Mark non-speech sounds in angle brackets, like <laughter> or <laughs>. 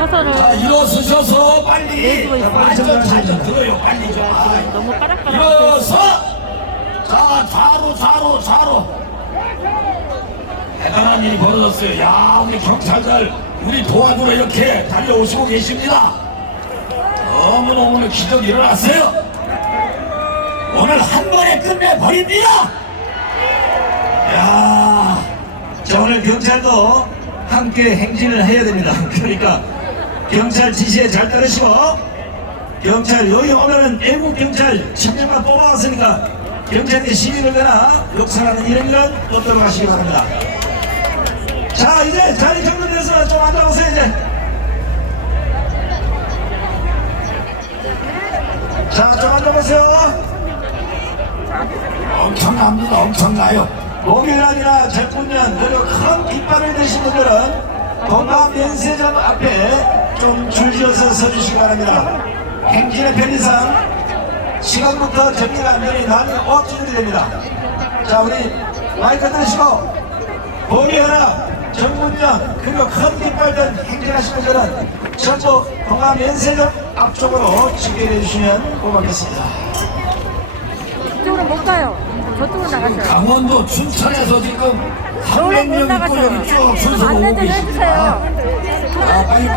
차선을 자, 일어서셔서 빨리 내주고 있어요. 완전 잘좀 들어요 빨리. 좀 아, 너무 까락까락. 일어서! 자 좌로 좌로 좌로. 대단한 일이 벌어졌어요. 야 우리 경찰들 우리 도와주러 이렇게 달려오시고 계십니다. 너무너무 기적이 일어났어요. 오늘 한 번에 끝내버립니다. 야 자 오늘 경찰도 함께 행진을 해야 됩니다. <laughs> 그러니까 경찰 지시에 잘 따르시고 경찰 여기 오면은 애국 경찰 10명만 뽑아왔으니까 경찰이 시민을 내나 역사라는 이름이란 얻도록 하시기 바랍니다. 자 이제 자리 정돈돼서 좀 앉아오세요 이제. 자좀 앉아보세요. 엄청납니다 엄청나요 목요일이나 제fun년 그리고 큰 깃발을 드신 분들은 동감 면세점 앞에 좀 줄지어서 서주시기 바랍니다. 행진의 편의상 시간부터 정리가 안 되니 나중에 오합지들이 됩니다. 자 우리 마이크 들으시고 목요일이나 정문년 그리고 큰 깃발 든 행진하신 분들은 전부 동감 면세점 앞쪽으로 집결해 주시면 고맙겠습니다. 이쪽으로 못 가요. 저쪽으로 나가셔요. 강원도 춘천에서 지금 저로 못 300명 있고. 여기 쭉 순서 오고 계십니다. 아, 빨리